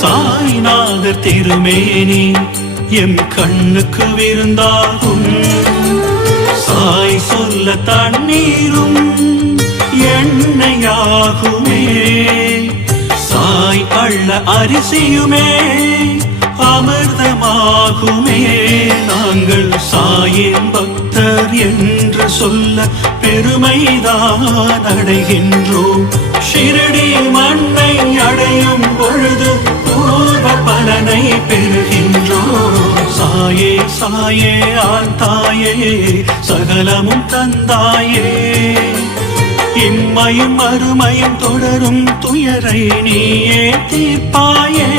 சாய்நாதர் திருமேனி எம் கண்ணுக்கு விருந்தாகும். சாய் சொல்ல தண்ணீரும் எண்ணெயாகுமே, சாய் அள்ள அரிசியுமே அமிர்தமாகுமே. நாங்கள் சாயின் பக்தர் என்று சொல்ல பெருமைதான் அடைகின்றோம். ஷிரடி மண்ணை அடையும் பொழுது பூர்வ பலனை பெறுகின்றோம். சாயே சாயே ஆன் தாயே சகலமும் தந்தாயே, இம்மையும் அருமையும் தொடரும் துயரை நீயே தீர்ப்பாயே.